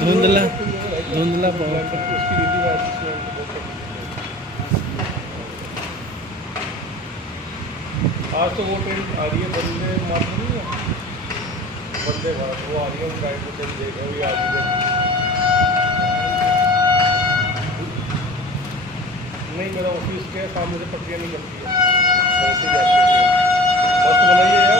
धुंधला धुंधला बहुत आज तो वो ट्रेन आ रही है वंदे मातरम नहीं है, वंदे भारत वो आ रही है, हम गाइड को चल देख रहे हैं आ रही है। नहीं मेरा ऑफिस के सामने से पटरियाँ नहीं चलती है, ऐसे जाती है बस बनाइए यार।